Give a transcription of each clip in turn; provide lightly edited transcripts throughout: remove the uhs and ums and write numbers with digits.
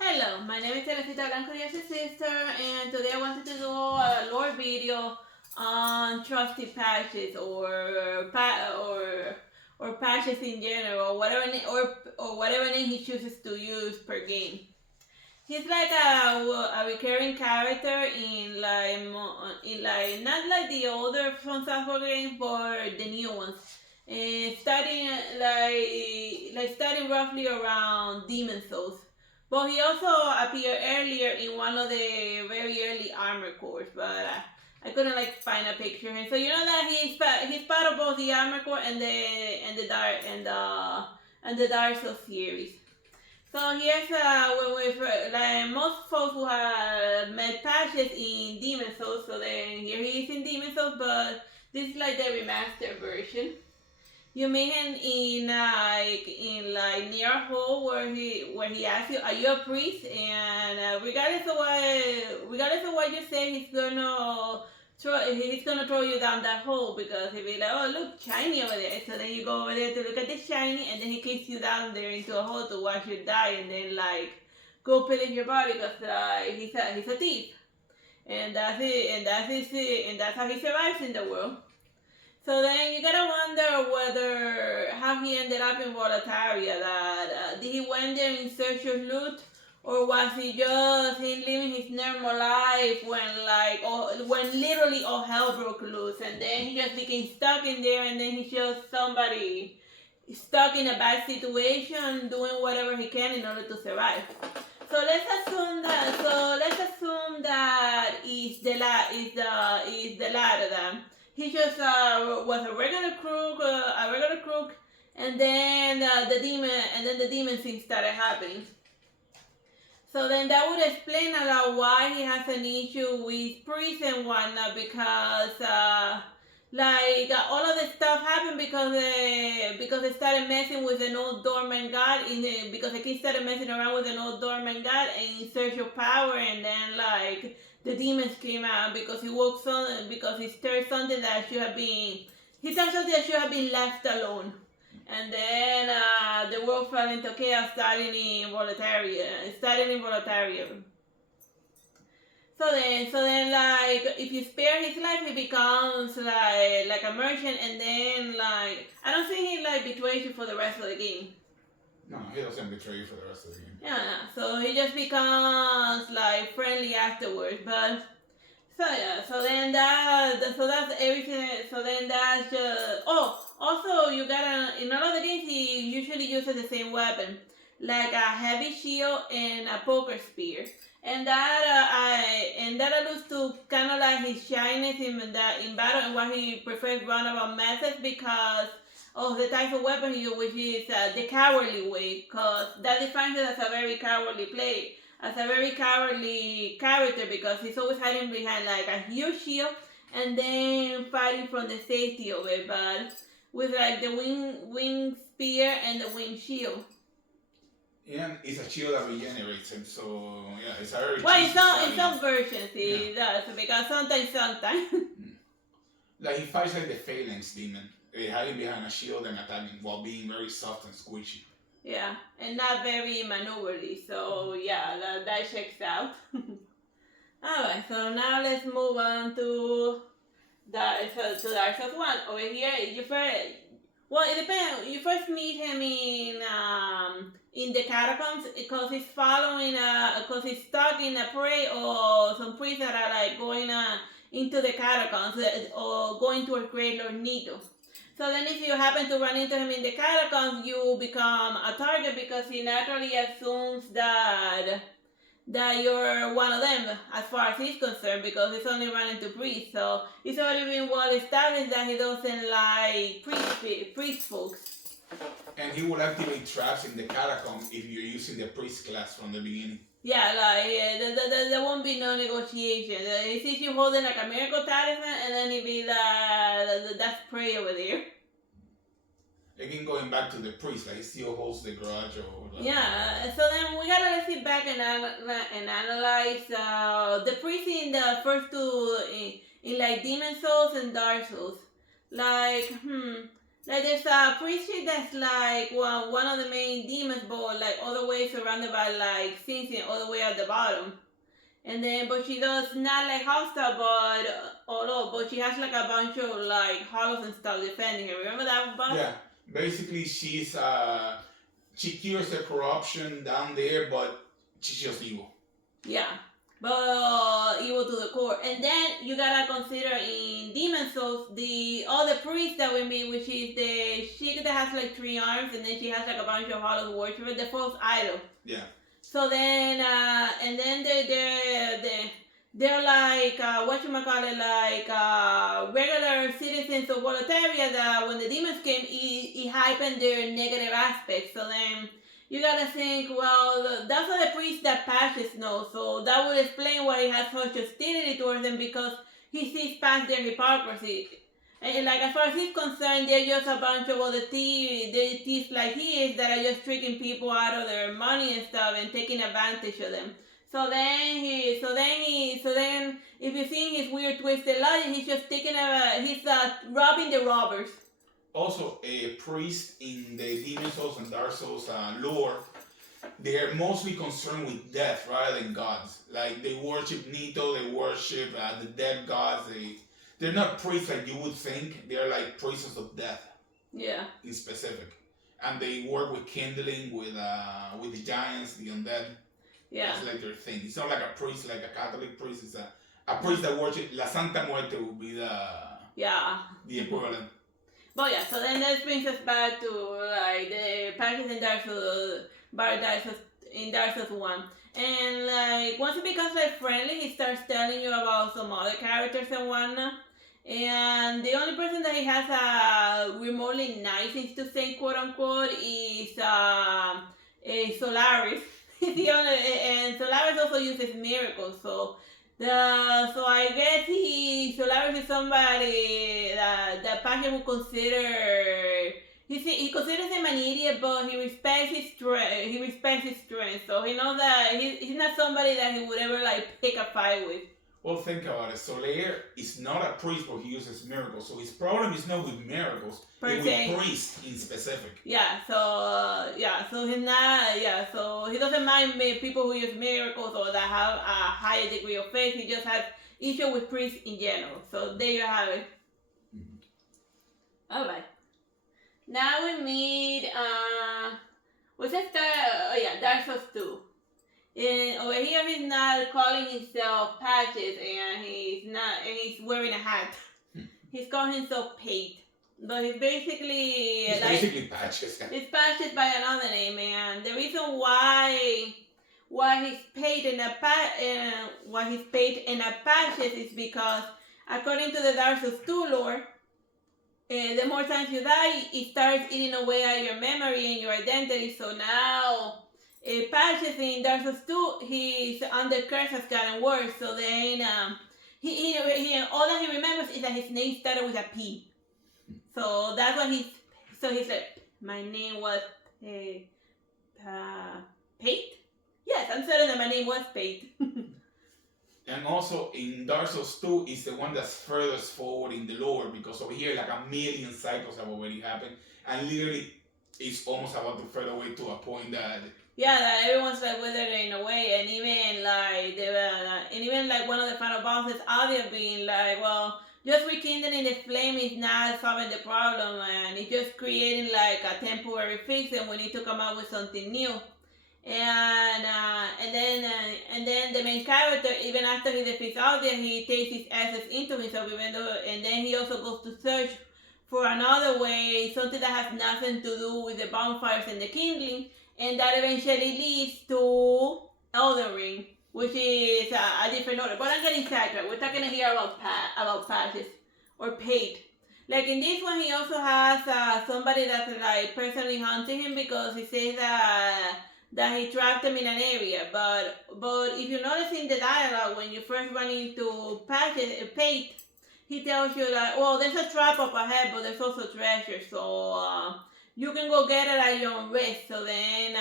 Hello, my name is Artsy Sister, and today I wanted to do a lore video on Trusty patches or patches in general, or whatever name he chooses to use per game. He's like a recurring character in not like the older From Software games, but the new ones. Starting starting roughly around Demon Souls. But he also appeared earlier in one of the very early Armor Cores, but I couldn't find a picture of him. So you know that he's part of both the Armor Core and the Dark Souls series. So here's when we most folks who have met patches in Demon Souls. So then here he is in Demon Souls, but this is like the remastered version. You meet him in near a hole where he asks you, "Are you a priest?" And regardless of what you say, he's gonna throw you down that hole, because he'll be like, "Oh, look, shiny over there." So then you go over there to look at the shiny, and then he kicks you down there into a hole to watch you die, and then go pillage your body, because he's a thief, and that's it, and that's how he survives in the world. So then you gotta wonder how he ended up in Volataria. Did he went there in search of loot, or was he just living his normal life when literally all hell broke loose, and then he just became stuck in there, and then he's just somebody stuck in a bad situation doing whatever he can in order to survive. So let's assume that is the latter. Then he just was a regular crook, and then the demon thing started happening. So then that would explain a lot why he has an issue with priests and whatnot, because all of this stuff happened because they started messing with an old dormant god because the kids started messing around with an old dormant god in search of power, and then the demons came out because he stirred something that should have been left alone. And then the world fell into chaos, starting in Volataria. So then, if you spare his life, he becomes like a merchant, and then I don't think he betrays you for the rest of the game. No, he doesn't betray you for the rest of the game. Yeah, so he just becomes friendly afterwards. But so then that's everything. So then that's just also you gotta, in all of the games he usually uses the same weapon, like a heavy shield and a poker spear. And that alludes to kind of like his shyness in battle, and why he prefers roundabout methods, because of the type of weapon he uses, which is the cowardly way, because that defines it as a very cowardly character, because he's always hiding behind a huge shield, and then fighting from the safety of it, but with the wing spear and the wing shield. And it's a shield that regenerates him, so yeah, it's a very in some versions he does, because sometimes. He fights like the Phalanx demon, hiding behind a shield and attacking while being very soft and squishy. Yeah, and not very maneuverly, so yeah, that checks out. Alright, so now let's move on to Dark Souls 1. Over here, it depends. You first meet him in the catacombs, because he's stuck in a prey, or some priests that are going into the catacombs, or going towards Great Lord Nito. So then if you happen to run into him in the catacombs, you become a target, because he naturally assumes that you're one of them, as far as he's concerned, because he's only running to priests. So it's already been well established that he doesn't like priest folks. And he will activate traps in the catacomb if you're using the priest class from the beginning. Yeah, there won't be no negotiation. He sees you holding a miracle talisman, and then he'll be that's prey over there. Again, going back to the priest, he still holds the grudge or whatever. Yeah, so then we gotta sit back and analyze the priest in the first two, in Demon Souls and Dark Souls. Like there's a priest that's like one of the main demons, but like all the way surrounded by like things all the way at the bottom. And then, but she does not like hostile, but she has like a bunch of like hollows and stuff defending her. Remember that boss? Yeah, basically she cures the corruption down there, but she's just evil. Yeah, but evil to the core. And then you gotta consider in Demon Souls the other priest that we meet, which is the chick that has like 3 arms, and then she has like a bunch of hollow worshippers, the false idol. Yeah. So then, and then they're like whatchamacallit, like regular citizens of Volataria that when the demons came, he heightened their negative aspects. So then you gotta think, well, that's what the priest that Patches knows. So that would explain why he has such hostility towards them, because he sees past their hypocrisy. And like as far as he's concerned, they're just a bunch of other thieves like he is that are just tricking people out of their money and stuff and taking advantage of them. So then if you see his weird twisted logic, he's just he's robbing the robbers. Also, a priest in the Demon Souls and Dark Souls lore, they're mostly concerned with death rather than gods. Like they worship Nito, they worship the dead gods. They're not priests like you would think. They're like priests of death. Yeah. In specific, and they work with kindling, with the giants, the undead. Yeah. That's like their thing. It's not like a priest, like a Catholic priest. It's a priest that worships La Santa Muerte would be the equivalent. But yeah, so then that brings us back to like the patches in Dark Souls 1. And like once it becomes like friendly, he starts telling you about some other characters and whatnot. And the only person that he has a remotely nice things to say, quote unquote, is Solaris. The only, and Solaris also uses miracles, so I guess Solaris is somebody that Pasha would consider. He considers him an idiot, but he respects his strength. So he knows that he's not somebody that he would ever like pick a fight with. Well, think about it. Solaire is not a priest, but he uses miracles. So his problem is not with miracles, but with priests in specific. Yeah. So he's not. Yeah. So he doesn't mind people who use miracles or that have a higher degree of faith. He just has issue with priests in general. So there you have it. All right. Now we meet. What's that? Dark Souls 2. And over here he's not calling himself Patches, and he's wearing a hat. He's calling himself Pate. But he's basically Patches. He's Patches by another name, and the reason why he's Pate and a Patches is because according to the Dark Souls 2 lore, the more times you die, it starts eating away at your memory and your identity. So now Patches in Dark Souls 2, his under curse has gotten worse. So then he all that he remembers is that his name started with a P. So that's what he's like, my name was Pate? Yes, I'm certain that my name was Pate. And also in Dark Souls 2 is the one that's furthest forward in the lore, because over here like a million cycles have already happened, and literally it's almost about to fade away to a point that that everyone's like withering away, and even like one of the final bosses, Adia, being like, well, just rekindling the flame is not solving the problem, and it's just creating like a temporary fix, and we need to come up with something new. And then the main character, even after he defeats Adia, he takes his essence into himself, and then he also goes to search for another way, something that has nothing to do with the bonfires and the kindling. And that eventually leads to Elden Ring, which is a different order. But I'm getting sidetracked. We're talking here about Patches or Pate. Like in this one, he also has somebody that's like personally hunting him, because he says that he trapped him in an area. But if you notice in the dialogue, when you first run into Pate, he tells you that, well, there's a trap up ahead, but there's also treasure. So you can go get it at your own risk. So then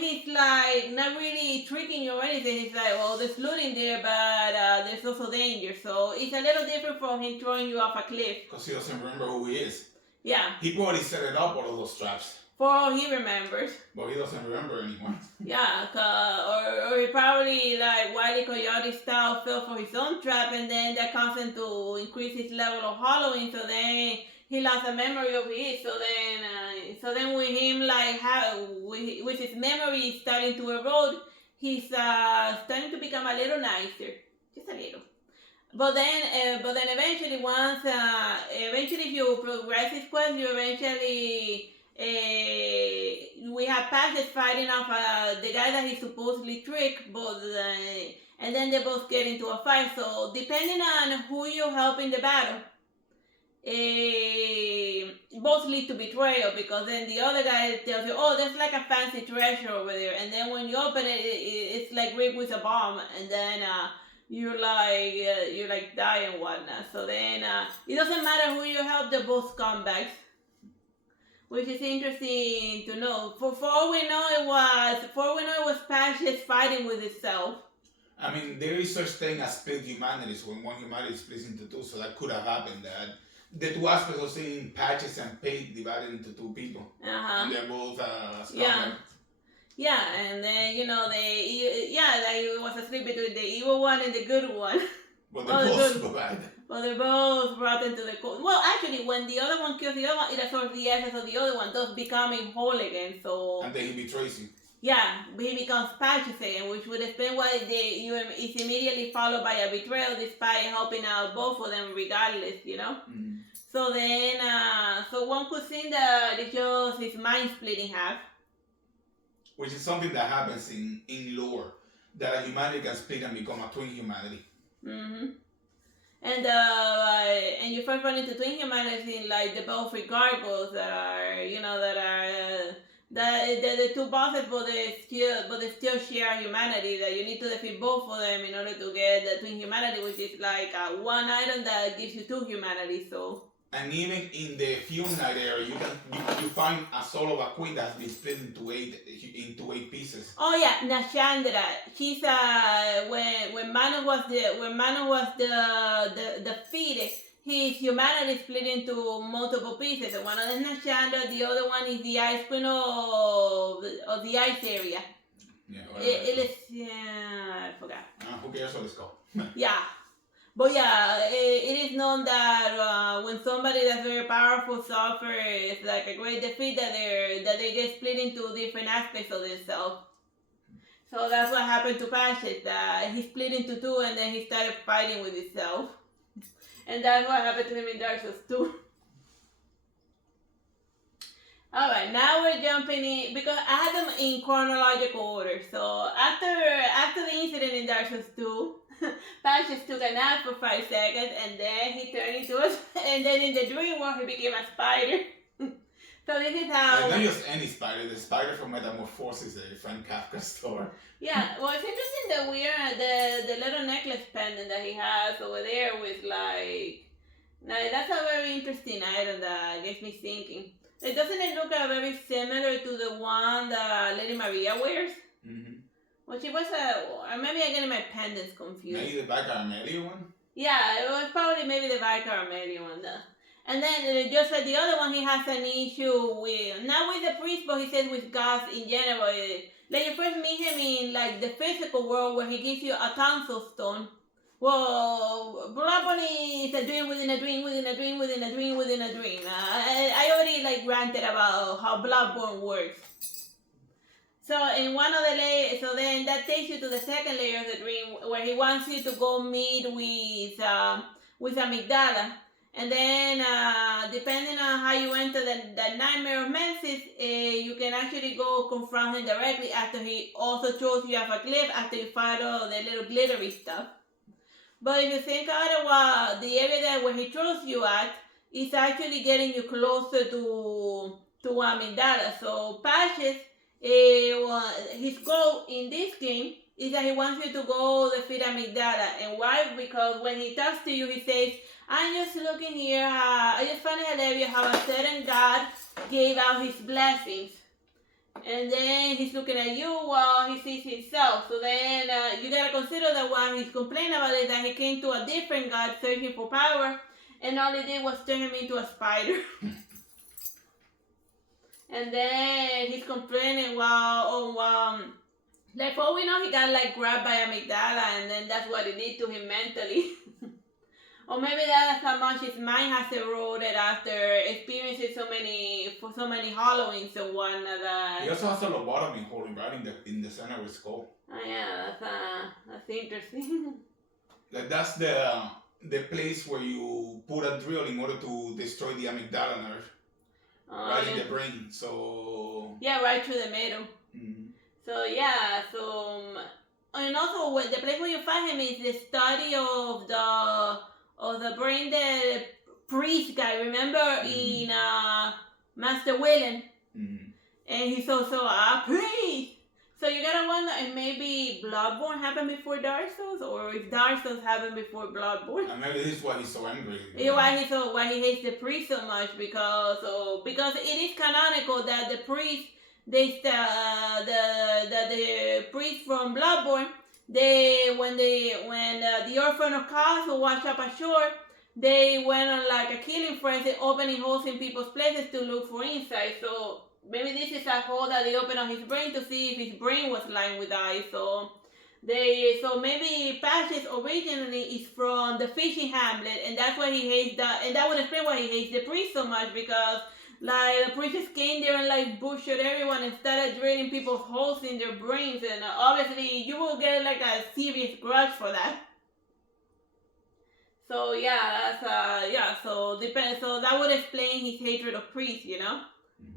he's like not really tricking you or anything. He's like, well, there's loot in there, but there's also danger. So it's a little different from him throwing you off a cliff. Because he doesn't remember who he is. Yeah. He probably set it up, all of those traps. For all he remembers. But he doesn't remember anymore. Yeah, or he probably, like, Wile E. Coyote style fell for his own trap, and then that caused him to increase his level of hollowing, so then he lost a memory of it. So then with him, like, with his memory starting to erode, he's starting to become a little nicer. Just a little. But then eventually, eventually if you progress this quest, you eventually, we have Patches fighting off the guy that he supposedly tricked, and then they both get into a fight. So depending on who you help in the battle, both lead to betrayal, because then the other guy tells you, oh, there's like a fancy treasure over there, and then when you open it, it's like rigged with a bomb, and then you're like die and whatnot. So then it doesn't matter who you help, they're both scumbags, which is interesting to know. For all we know, it was Patches fighting with itself. I mean, there is such thing as split humanities, when one humanity splits into two, so that could have happened. That the two aspects of seeing Patches and Pate divided into two people. And they're both scumbag. Yeah, and then, like it was a split between the evil one and the good one. But they're both bad. But they're both brought into the court. Well, actually, when the other one kills the other one, it absorbs the essence of the other one, thus becoming whole again, so... And then he betrays you. Yeah, he becomes Patches again, which would explain why it's immediately followed by a betrayal, despite helping out both of them regardless, Mm-hmm. So then, so one could think that it's just his mind splitting half. Which is something that happens in lore, that a humanity can split and become a twin humanity. Mm-hmm. And you first run into twin humanities in, like, the Belfry Gargoyles that are the two bosses, but they still share humanity, that you need to defeat both of them in order to get the twin humanity, which is like one item that gives you two humanity. So. And even in the Fume Knight area, you find a soul of a queen that has been split into eight pieces. Oh yeah, Nashandra. She's when Manu was defeated, his humanity split into multiple pieces. And one of them is Nashandra, the other one is the Ice Queen of the Ice area. Yeah. I forgot. Who cares what it's called? Yeah. But yeah, it is known that when somebody that's very powerful suffers like a great defeat, that they get split into different aspects of themselves. So that's what happened to Patches, that he split into two and then he started fighting with himself. And that's what happened to him in Dark Souls 2. Alright, now we're jumping in, because I had them in chronological order. So after the incident in Dark Souls 2, Patches took a nap for 5 seconds, and then he turned into and then in the dream world he became a spider. So this is how... Not just any spider, the spider from Metamorphosis, the Frank Kafka story. Yeah, well, it's interesting the little necklace pendant that he has over there with, like... Now, that's a very interesting item that gets me thinking. Doesn't it look very similar to the one that Lady Maria wears? Mm-hmm. Well, she was or maybe I'm getting my pendants confused. Maybe the Vicar Amelia one? Yeah, it was probably maybe the Vicar Amelia one, though. And then, just like the other one, he has an issue with, not with the priest, but he says with gods in general. Like, you first meet him in, like, the physical world, where he gives you a tonsil stone. Well, Bloodborne is a dream within a dream within a dream within a dream within a dream. I already, like, ranted about how Bloodborne works. So in one of the layers, so then that takes you to the second layer of the dream, where he wants you to go meet with Amygdala. And then, depending on how you enter the Nightmare of Mensis, you can actually go confront him directly after he also throws you off a cliff after you fight all the little glittery stuff. But if you think about the area where he throws you at, it's actually getting you closer to Amygdala. So Patches, his goal in this game is that he wants you to go defeat Amygdala. And why? Because when he talks to you, he says, I'm just looking here, I just find it hilarious how a certain god gave out his blessings. And then he's looking at you while he sees himself. So then you gotta consider that what he's complaining about is that he came to a different god searching for power, and all he did was turn him into a spider. And then he's complaining while like for all we know, he got like grabbed by amygdala, and then that's what it did to him mentally. Or maybe that's how much his mind has eroded after experiencing so many Halloweens and whatnot. He also has a lobotomy hole right in the center of his skull. Oh yeah, that's interesting. Like that's the place where you put a drill in order to destroy the amygdala nerve. Right in the brain. So yeah, right through the middle. Mm-hmm. So yeah, and also the place where you find him is the study of the brain dead priest guy. Remember in Master Willen, and he's also a priest. So you gotta wonder if maybe Bloodborne happened before Dark Souls, or if Dark Souls happened before Bloodborne. And maybe this is why he's so angry. Yeah, why he hates the priest so much, because it is canonical that the priest the priest from Bloodborne, when the orphan of Castle washed up ashore, they went on like a killing frenzy, opening holes in people's places to look for insight. So maybe this is a hole that they opened on his brain to see if his brain was lined with ice. So maybe Patches originally is from the fishing hamlet, and that's why he hates that, and that would explain why he hates the priest so much, because like the priest just came there and like butchered everyone and started drilling people's holes in their brains, and obviously you will get like a serious grudge for that. So yeah, that's so that would explain his hatred of priests, you know.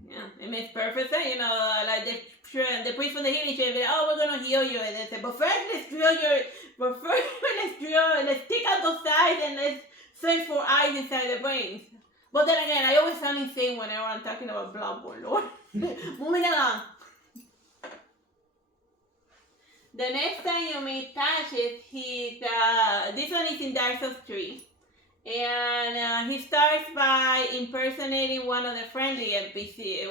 Yeah, it makes perfect sense, you know, like the priest from the healing church, like, oh, we're gonna heal you, and they say, but first let's take out those sides and let's search for eyes inside the brains. But then again, I always sound insane whenever I'm talking about Bloodborne, Lord. Moving along. The next time you meet Patches, this one is in Dark Souls 3. And he starts by impersonating one of the friendly NPCs.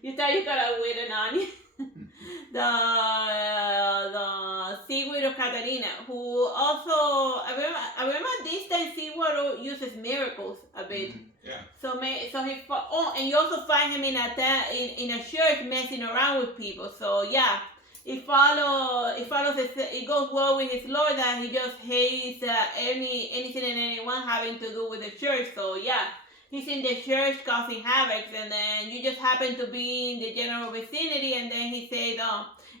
You gotta wait an onion. the Seaweed of Katarina, who also I remember this time Seaweed uses miracles a bit. Yeah. And you also find him in a church messing around with people. So yeah. It goes well with his lord that he just hates anything and anyone having to do with the church. So yeah, he's in the church causing havoc, and then you just happen to be in the general vicinity, and then he says,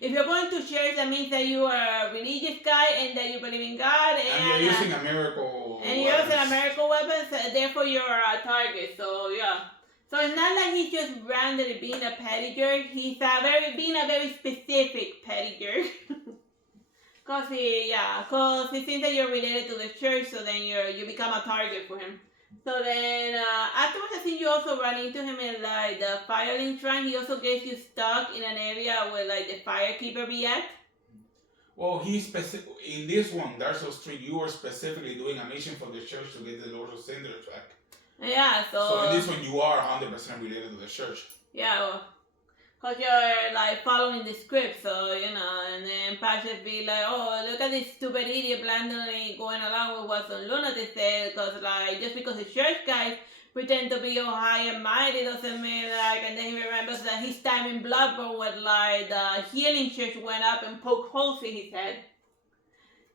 if you're going to church, that means that you are a religious guy and that you believe in God, and you're using a miracle. And you're using a miracle weapon, so therefore you're a target. So yeah. So it's not like he's just randomly being a petty jerk. He's being a very specific petty jerk. Cause he thinks that you're related to the church, so then you become a target for him. So then afterwards, I think you also run into him in like the Firelink Shrine. He also gets you stuck in an area where like the Firekeeper be at. Well, in this one, Dark Souls 3, you are specifically doing a mission for the church to get the Lord of Cinders back. Yeah, so in this one you are 100% related to the church. Yeah, well, cause you're like following the script, so you know, and then Patches be like, oh, look at this stupid idiot blindly going along with what some lunatic said, cause like just because the church guys pretend to be all high and mighty doesn't mean like, and then he remembers that his time in Bloodborne when like the healing church went up and poked holes in his head.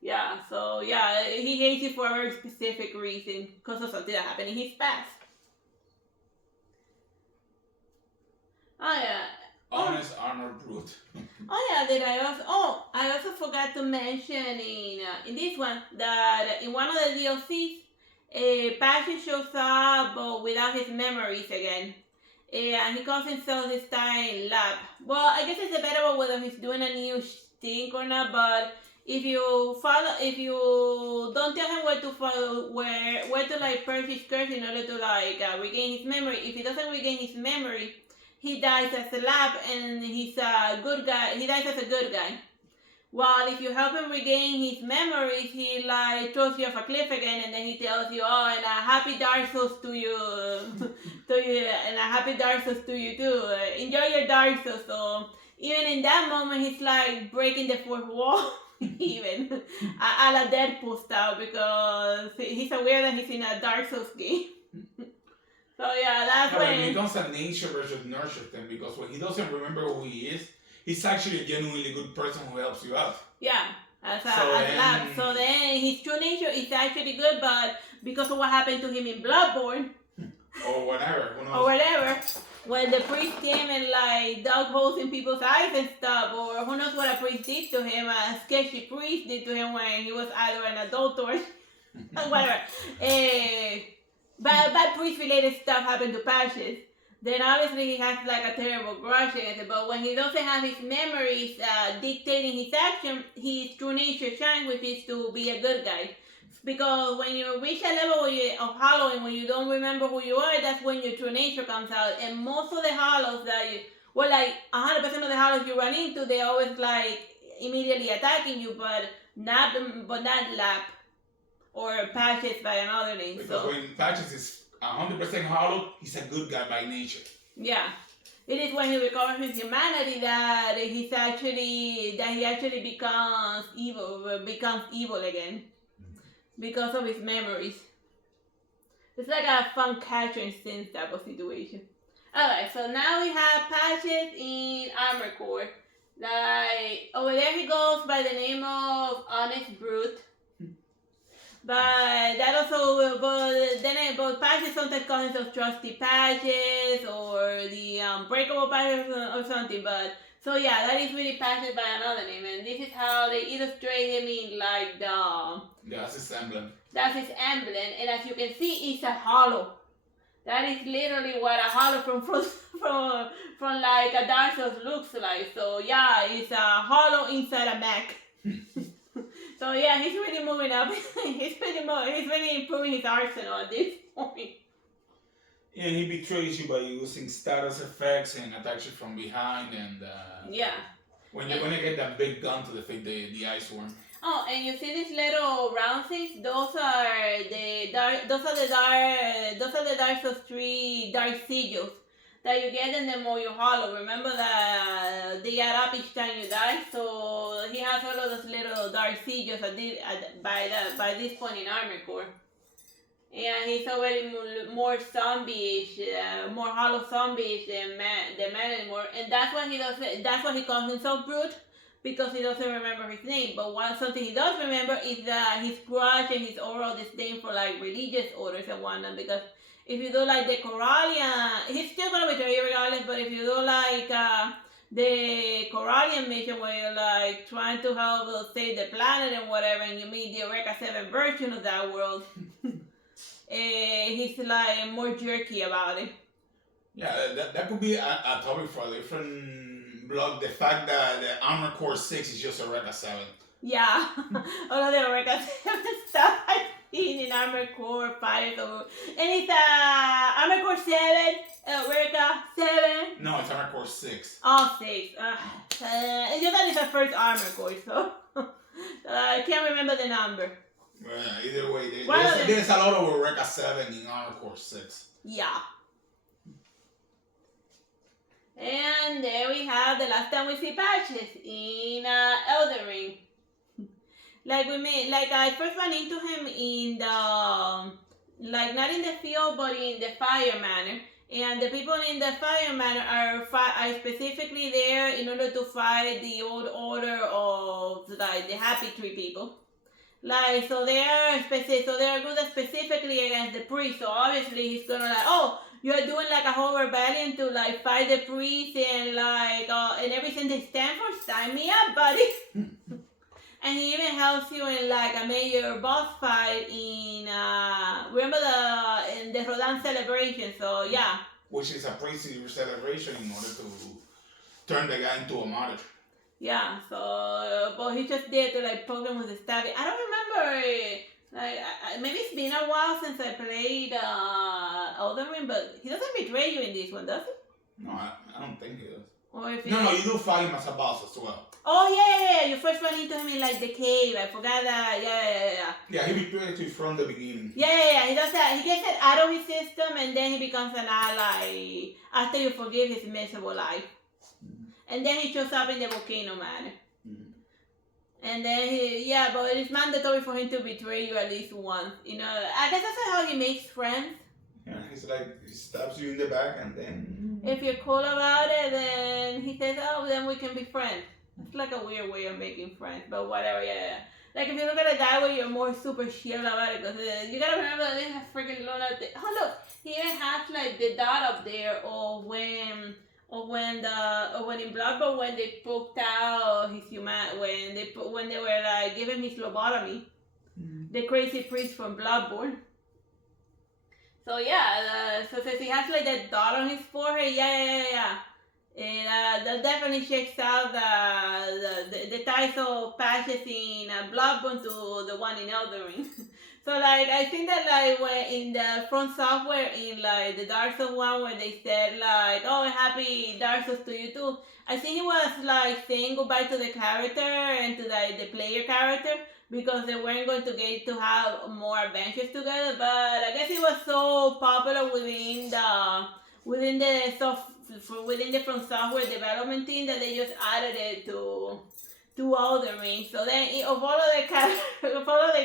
Yeah, so yeah, he hates you for a very specific reason, because of something that happened in his past. Oh yeah. Honest armor brute. Oh yeah, I also forgot to mention in this one that in one of the DLCs, Patches shows up but without his memories again. And he calls himself this time Lab. Well, I guess it's debatable whether he's doing a new thing or not, but if you don't tell him where to follow, where to like purge his curse in order to like regain his memory. If he doesn't regain his memory, he dies as a Lab, and he's a good guy. He dies as a good guy. While if you help him regain his memories, he like throws you off a cliff again, and then he tells you, oh, and a happy Dark Souls to you, and a happy Dark Souls to you too. Enjoy your Dark Souls. So even in that moment, he's like breaking the fourth wall. Even a la Deadpool style, because he's aware that he's in a Dark Souls game. So yeah, that's But it when. becomes a nature versus nurture thing because when he doesn't remember who he is, he's actually a genuinely good person who helps you out. Yeah, as a, So as then- lab. So then his true nature is actually good, but because of what happened to him in Bloodborne Or whatever, who knows? or whatever, when the priest came and like dug holes in people's eyes and stuff, or who knows what a priest did to him, a sketchy priest did to him when he was either an adult or whatever. Bad priest-related stuff happened to Patches. Then obviously he has like a terrible grudge against it. But when he doesn't have his memories dictating his action, his true nature shines, which is to be a good guy. Because when you reach a level of hollowing, when you don't remember who you are, that's when your true nature comes out. And most of the hollows that you, well, like 100% of the hollows you run into, they always like immediately attacking you, but not Lap or Patches by another name. Because So when Patches is 100% hollow, he's a good guy by nature. yeah. It is when he recovers his humanity that he actually becomes evil again because of his memories. It's like a fun catcher and sins type of situation. Alright, so now we have Patches in Armor Core. Like over there he goes by the name of Honest Brute. But that also, but Patches sometimes call himself Trusty Patches or the Breakable Patches or something. But so yeah, that is really Patches by another name, and this is how they illustrate him in like the. That's his emblem. That's his emblem, and as you can see, it's a hollow. That is literally what a hollow from like a Dark Souls looks like. So yeah, it's a hollow inside a mech. So yeah, he's really moving up. he's really improving his arsenal at this point. Yeah, he betrays you by using status effects and attacks you from behind, and Yeah. when you're gonna get that big gun to defeat the ice worm. Oh, and you see these little round things? Those are the Dark Souls 3 Dark Sigils that you get in the more you hollow. Remember that they add up each time you die, so he has all of those little Dark Sigils by this point in Armor Core. And he's already more zombie-ish, more hollow zombie-ish than man anymore. And that's why he does. That's why he calls himself Brute, because he doesn't remember his name. But something he does remember is his grudge and his overall disdain for like religious orders and whatnot. Because if you do like the Corallian, he's still gonna betray you regardless. But if you do like the Corallian mission where you're like trying to help save the planet and whatever, and you meet the Eureka 7 version of that world. He's like more jerky about it. Yeah, that could be a topic for a different blog. The fact that the Armor Core 6 is just a Eureka 7. Yeah, all of the Eureka 7 stuff I've seen in Armor Core 5. And it's Armor Core 7, Eureka 7. No, it's Armor Core 6. Oh, 6. It's just that it's our first Armor Core, so I can't remember the number. Well, either way, Well, there's a lot of Eureka 7 in Armor Core 6. Yeah. And there we have the last time we see Patches in Elden Ring. Like I first ran into him in the, like not in the field but in the Fire Manor. And the people in the Fire Manor are specifically there in order to fight the old order of like the Happy Tree people. Like, so they are good specifically against the priest. So obviously he's gonna like, oh, you're doing like a whole rebellion to like fight the priest and like and everything they stand for. Sign me up, buddy. And he even helps you in like a major boss fight in remember in the Rodan celebration. So yeah. Which is a priestly celebration in order to turn the guy into a martyr. Yeah, so, but he just did to like poke him with the stabbing. I don't remember, like, maybe it's been a while since I played Elden Ring, but he doesn't betray you in this one, does he? No, I don't think he does. Or if No, you do fight him as a boss as well. Oh, yeah, you first run into him in like the cave, I forgot that, yeah. Yeah, he betrayed you from the beginning. Yeah, he does that. He gets it out of his system and then he becomes an ally after you forgive his miserable life. And then he shows up in the Volcano Manor. Mm-hmm. And then but it's mandatory for him to betray you at least once. You know, I guess that's how he makes friends. Yeah, he's like, he stabs you in the back and then. If you're cool about it, then he says, "Oh, then we can be friends." It's like a weird way of making friends, but whatever. Yeah. Like if you look at it that way, you're more super chill about it because you gotta remember that they have freaking loan out. Oh look, he even has like the dot up there, or when in Bloodborne when they poked out his when they were like giving his lobotomy, the crazy priest from Bloodborne. So yeah, so since he has like that dot on his forehead, yeah. That definitely checks out the title patches in Bloodborne to the one in Elden Ring. So like I think that like when in the front software in like the Dark Souls one where they said like, "Oh, happy Dark Souls to you too," I think it was like saying goodbye to the character and to the player character because they weren't going to get to have more adventures together. But I guess it was so popular within the From Software development team that they just added it to Elden Ring. So then of all of the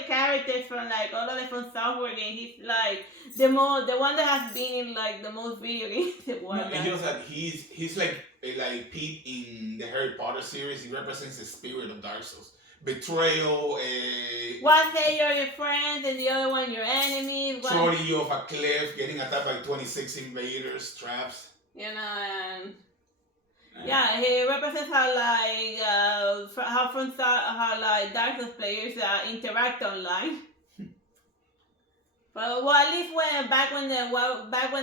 characters from like all of the From Software games, he's like the one that has been in like the most video games. No, it's just that he's like Pete in the Harry Potter series. He represents the spirit of Dark Souls. Betrayal, one day you're your friends and the other one your enemies. Throwing you off a cliff, getting attacked by 26 invaders, traps. You know, and yeah, he represents how like Dark Souls players interact online. Well, at least back when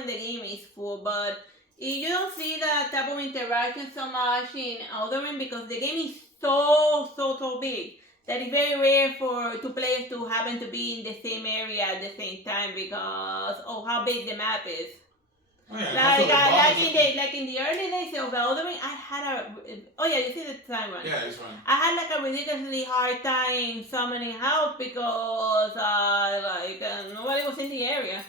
the game is full, but you don't see that type of interaction so much in Elden Ring because the game is so big that it's very rare for two players to happen to be in the same area at the same time because of how big the map is. Oh, yeah, like in the early days of Elden Ring, I had you see the time run. Yeah, it's run. I had like a ridiculously hard time summoning help because nobody was in the area,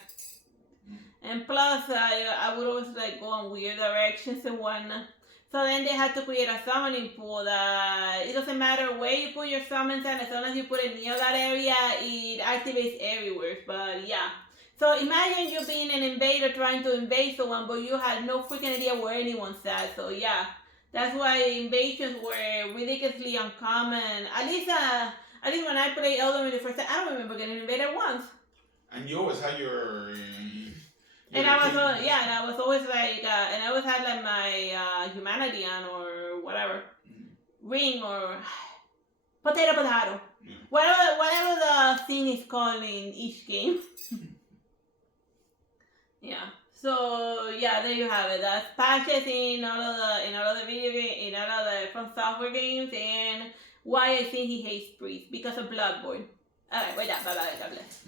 and plus I would always like go in weird directions and whatnot. So then they had to create a summoning pool that it doesn't matter where you put your summons in, as long as you put it near that area, it activates everywhere. But yeah. So imagine you being an invader trying to invade someone, but you had no freaking idea where anyone's at. So yeah, that's why invasions were ridiculously uncommon. At least when I played Elden Ring the first time, I don't remember getting invaded once. And you always had your and I was always like, and I always had like my humanity on or whatever, ring or potato. Yeah. Whatever the thing is called in each game. Yeah. So yeah, there you have it. That's patches in all of the video game, in all of the From Software games, and why I think he hates priests because of Bloodborne. Alright, with that, bye bye, God bless.